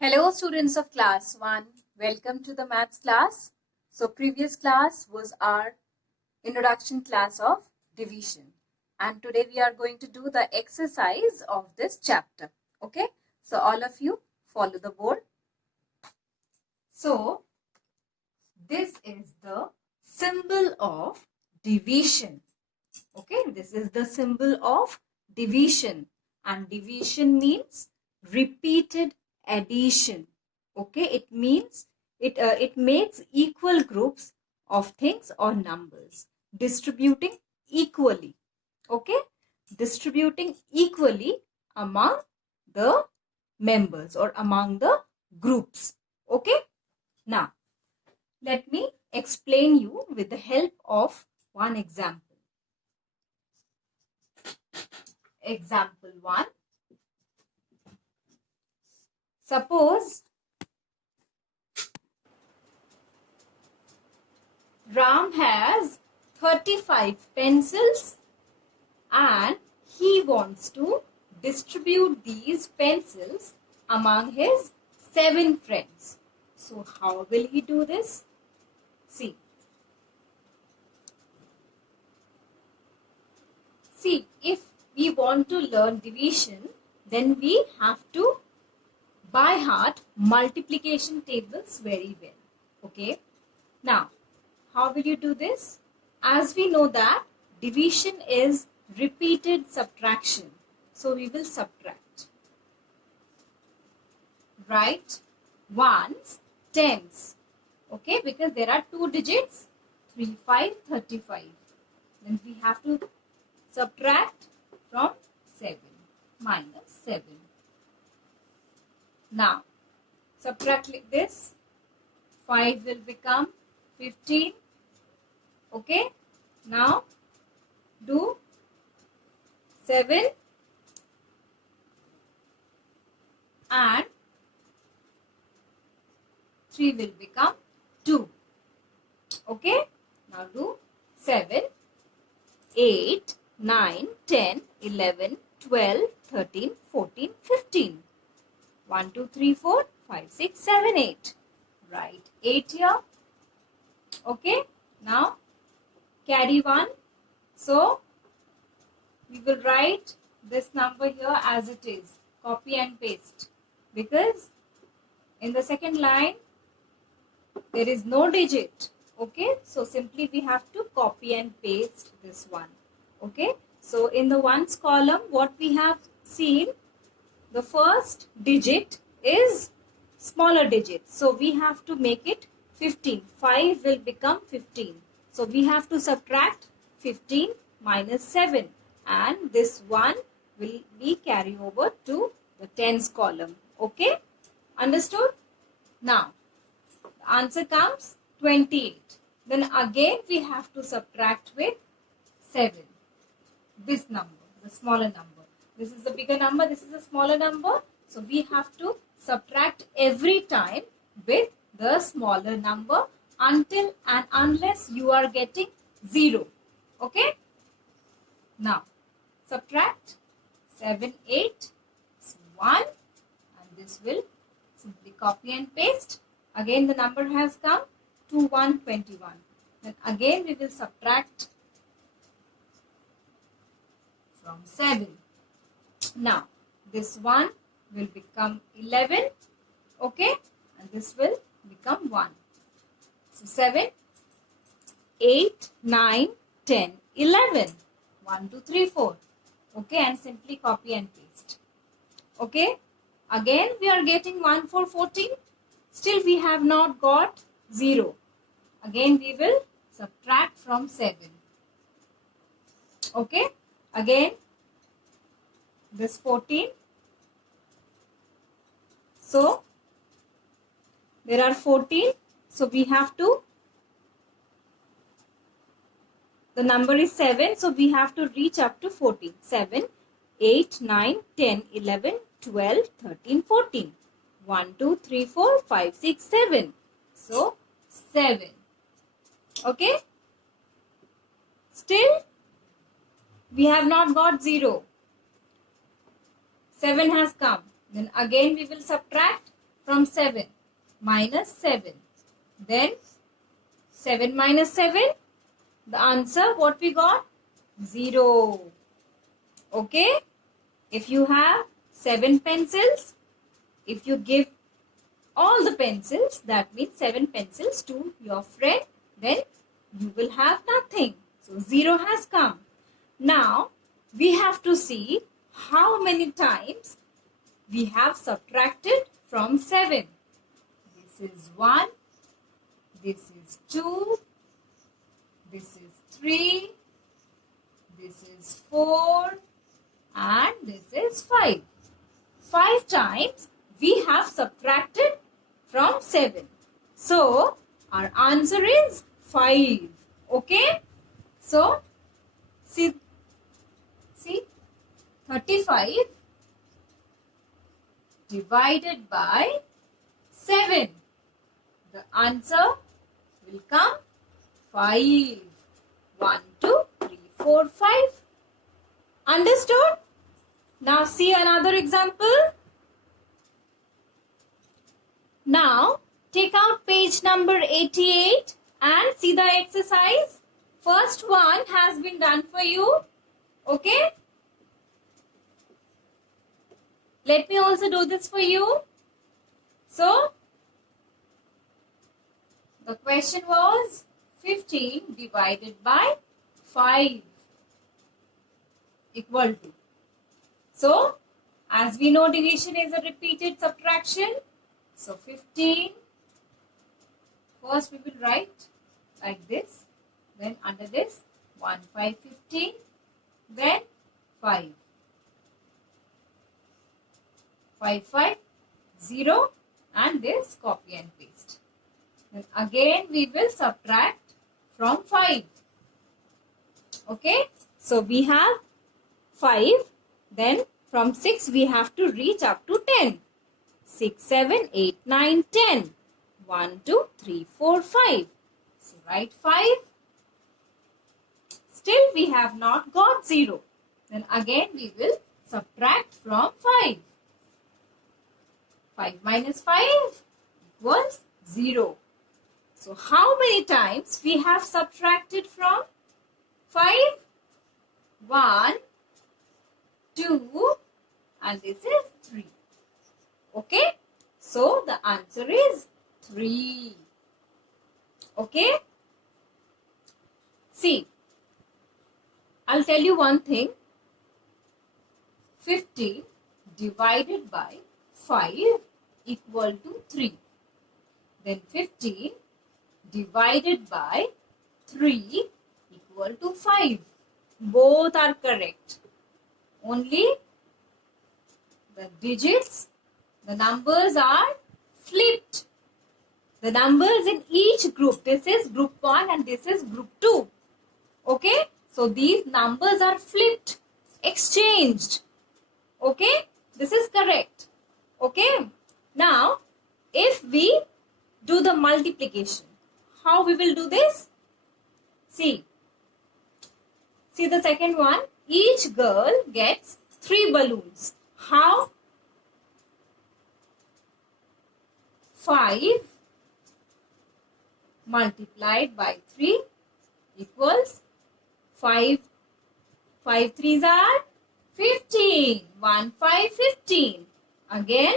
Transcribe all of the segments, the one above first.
Hello students of class 1, welcome to the maths class. So previous class was our introduction class of division and today we are going to do the exercise of this chapter. Okay, so all of you follow the board. So this is the symbol of division. Okay, this is the symbol of division and division means repeated addition. Okay, it means it makes equal groups of things or numbers distributing equally. Okay, distributing equally among the members or among the groups. Okay, now let me explain you with the help of one example. Example 1. Suppose Ram has 35 pencils and he wants to distribute these pencils among his 7 friends. So how will he do this? See, if we want to learn division, then we have to by heart multiplication tables very well. Okay. Now, how will you do this? As we know that division is repeated subtraction. So we will subtract. Write ones, tens. Okay, because there are 2 digits, 3, 5, 35. Then we have to subtract from 7, minus 7. Now, subtract like this. 5 will become 15. Okay. Now, do 7 and 3 will become 2. Okay. Now, do 7, 8, 9, 10, 11, 12, 13, 14, 15. 1, 2, 3, 4, 5, 6, 7, 8. Write 8 here. Okay. Now, carry 1. So, we will write this number here as it is. Copy and paste. Because in the second line, there is no digit. Okay. So, simply we have to copy and paste this one. Okay. So, in the ones column, what we have seen, the first digit is smaller digit. So, we have to make it 15. 5 will become 15. So, we have to subtract 15 minus 7. And this one will be carried over to the tens column. Okay? Understood? Now, the answer comes 28. Then again we have to subtract with 7. This number, the smaller number. This is the bigger number, this is the smaller number. So, we have to subtract every time with the smaller number until and unless you are getting 0. Okay? Now, subtract 7, 8, 1 and this will simply copy and paste. Again the number has come to 121. Then again we will subtract from 7. Now, this one will become 11. Okay? And this will become 1. So, 7, 8, 9, 10, 11. 1, 2, 3, 4. Okay? And simply copy and paste. Okay? Again, we are getting 1, 4, 14. Still, we have not got 0. Again, we will subtract from 7. Okay? Again, this 14. So, there are 14. So, we have to, the number is 7. So, we have to reach up to 14. 7, 8, 9, 10, 11, 12, 13, 14. 1, 2, 3, 4, 5, 6, 7. So, 7. Okay? Still, we have not got 0. 7 has come. Then again we will subtract from 7? Minus 7. Then 7 minus 7. The answer what we got? 0. Okay. If you have 7 pencils, if you give all the pencils, that means 7 pencils to your friend, then you will have nothing. So 0 has come. Now we have to see how many times we have subtracted from 7. This is 1, this is 2, this is 3, this is 4, and this is 5. 5 times we have subtracted from 7. So our answer is 5. Okay? So see 35 divided by 7. The answer will come 5. 1, 2, 3, 4, 5. Understood? Now see another example. Now take out page number 88 and see the exercise. First one has been done for you. Okay? Let me also do this for you. So, the question was 15 divided by 5 equal to. So, as we know, division is a repeated subtraction. So, 15. First we will write like this. Then under this 1, 5, 15. Then 5. 5, 5, 0, and this copy and paste. Then again we will subtract from 5. Okay. So we have 5. Then from 6 we have to reach up to 10. 6, 7, 8, 9, 10. 1, 2, 3, 4, 5. So write 5. Still we have not got 0. Then again we will subtract from 5. 5 minus 5 equals 0. So how many times we have subtracted from 5? 1, 2, and this is 3. Okay. So the answer is 3. Okay. See, I'll tell you one thing. 50 divided by 5 equal to 3. Then 15 divided by 3 equal to 5. Both are correct. Only the digits, the numbers are flipped. The numbers in each group. This is group 1 and this is group 2. Okay. So these numbers are flipped, exchanged. Okay. This is correct. Okay. Now, if we do the multiplication, how we will do this? See the second one. Each girl gets 3 balloons. How? 5 multiplied by 3 equals 5. 5 3s are 15. 1, 5, 15. Again,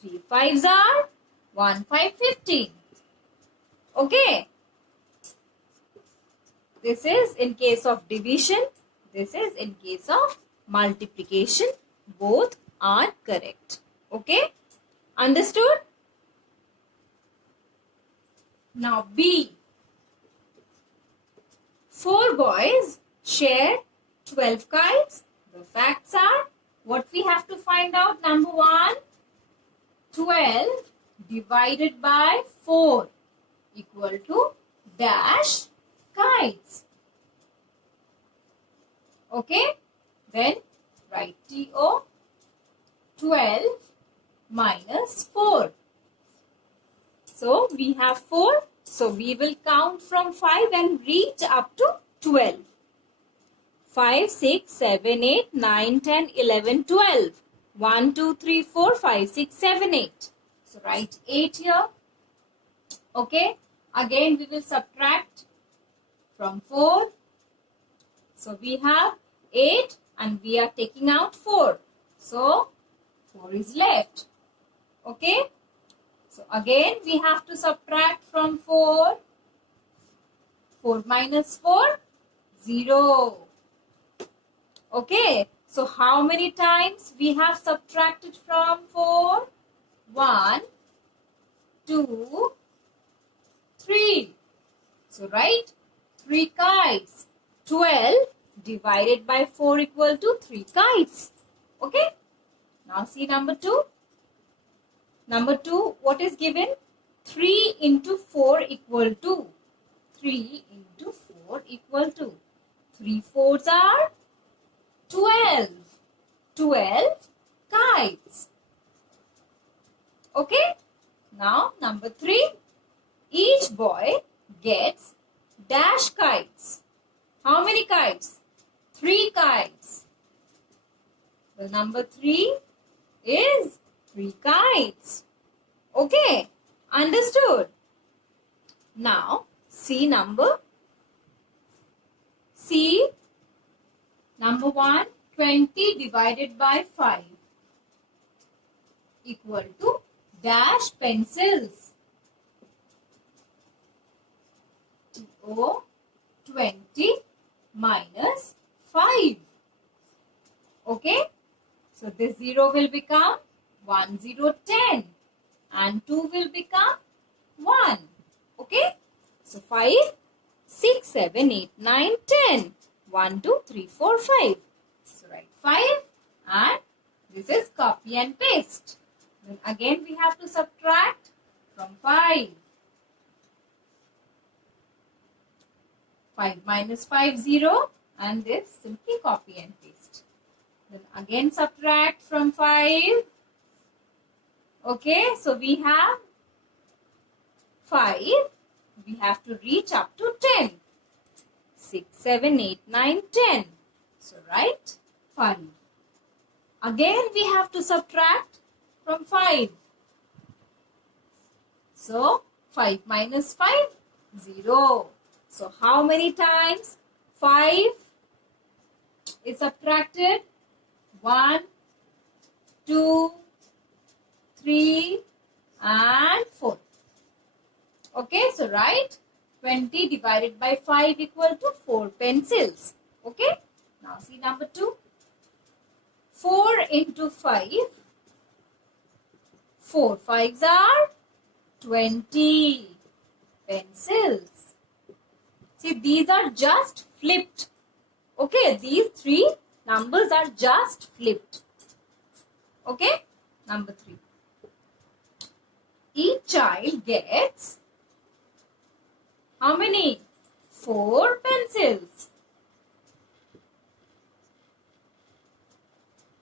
3 5s are 1, 5, 15. Okay. This is in case of division. This is in case of multiplication. Both are correct. Okay. Understood? Now B. 4 boys share 12 kites. The facts are, what we have to find out? Number 1, 12 divided by 4 equal to dash kites. Okay. Then write TO 12 minus 4. So we have 4. So we will count from 5 and reach up to 12. 5, 6, 7, 8, 9, 10, 11, 12. 1, 2, 3, 4, 5, 6, 7, 8. So write 8 here. Okay. Again we will subtract from 4. So we have 8 and we are taking out 4. So 4 is left. Okay. So again we have to subtract from 4. 4 minus 4, 0. Okay. So how many times we have subtracted from 4? 1, 2, 3. So write 3 kites. 12 divided by 4 equal to 3 kites. Okay. Now see number 2. Number 2, what is given? 3 into 4 equal to. 3 into 4 equal to. 3 fours are 12. 12 kites. Okay. Now number 3. Each boy gets dash kites. How many kites? 3 kites. The number 3 is 3 kites. Okay. Understood? Now see number 1, 20 divided by 5 equal to dash pencils. O 20 minus 5. Okay. So this 0 will become 1, 0, 10 and 2 will become 1. Okay. So 5, 6, 7, 8, 9, 10. 1, 2, 3, 4, 5. So write 5 and this is copy and paste. Then again we have to subtract from 5. 5 minus 5, 0 and this simply copy and paste. Then again subtract from 5. Okay, so we have 5. We have to reach up to 10. 6, 7, 8, 9, 10. So write 5. Again we have to subtract from 5. So 5 minus 5, 0. So how many times 5 is subtracted? 1, 2, 3 and 4. Okay, so write 20 divided by 5 equal to 4 pencils. Okay, now see number 2. 4 into 5. 4 5s are 20 pencils. See, these are just flipped. Okay, these 3 numbers are just flipped. Okay, number 3. Each child gets how many? 4 pencils.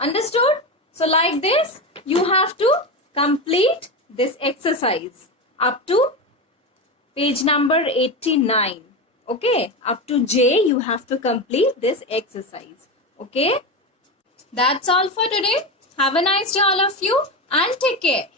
Understood? So like this, you have to complete this exercise up to page number 89. Okay, up to J you have to complete this exercise. Okay, that's all for today. Have a nice day all of you and take care.